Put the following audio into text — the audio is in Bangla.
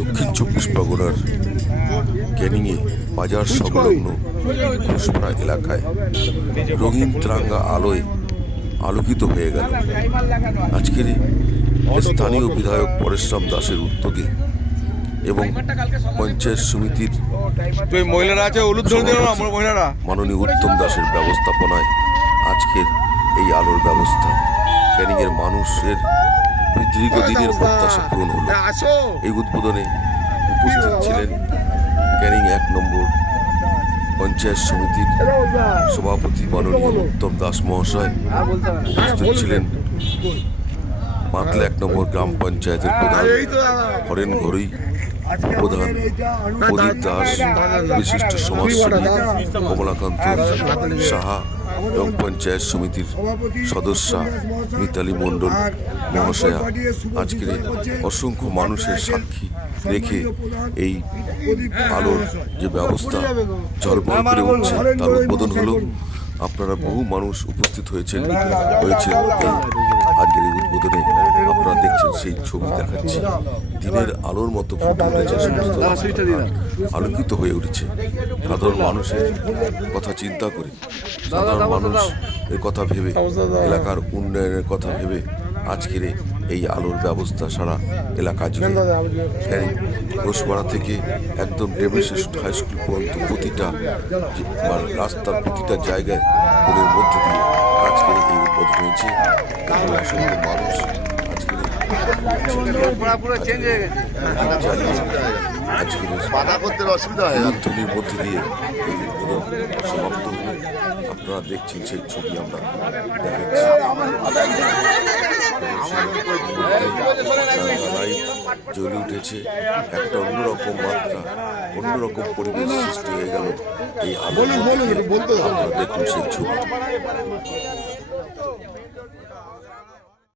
দক্ষিণ চব্বিশ পরগনার ক্যানিংয়ে বাজার সংলগ্ন ঘোষপাড়া এলাকায় রঙিন ত্রাঙ্গা আলোয় আলোকিত হয়ে গেল। আজকের স্থানীয় বিধায়ক পরেশরাম দাসের উদ্যোগে এবং পঞ্চায়েত সমিতির মাননীয় উত্তম দাসের ব্যবস্থাপনায় আজকের এই আলোর ব্যবস্থা। ক্যানিংয়ের মানুষের দীর্ঘদিনের প্রত্যাশা পূরণ হলো এই উদ্বোধনে উপস্থিত ছিলেন ক্যানিং এক নম্বর পঞ্চায়েত সমিতির সভাপতি মাননীয় উত্তম দাস মহাশয় উপস্থিত ছিলেন মাতলা এক নম্বর গ্রাম পঞ্চায়েতের প্রধান হরেন ঘরুই প্রধান প্রদীপ দাস বিশিষ্ট সমাজসেবী কমলাকান্ত সাহা এবং পঞ্চায়েত সমিতির সদস্যা মিতালি মণ্ডল মহাশয়া আজকের অসংখ্য মানুষের সাক্ষী রেখে এই আলোর যে ব্যবস্থা ঝলমল করে উঠছে, তার উদ্বোধন হলো। আপনারা বহু মানুষ উপস্থিত হয়েছেন হয়েছে আজকের এই উদ্বোধনে আপনারা দেখছেন সেই ছবি দেখাচ্ছি। দিনের আলোর মতো ফুটে উঠেছে সমস্ত আলোকিত হয়ে উঠেছে। সাধারণ মানুষের কথা চিন্তা করে, সাধারণ মানুষ এর কথা ভেবে, এলাকার উন্নয়নের কথা ভেবে আজকের এই- আলোর ব্যবস্থা সারা এলাকা জুড়ে ঘোষপাড়া থেকে একদম ডেভিসেস হাই স্কুল পর্যন্ত প্রতিটা মানে রাস্তার প্রতিটা জায়গায় ফুলের মধ্যে দিয়ে উদ্বোধন হয়েছে মানুষ আজকের মধ্যে দিয়ে সমাপ্ত আপনারা দেখছেন সেই ছবি আমরা দেখাচ্ছি। লাইট জ্বলে উঠেছে। একটা অন্যরকম মাত্রা, অন্যরকম পরিবেশ সৃষ্টি হয়ে গেল এই আলোর দেখুন সেই ছবি।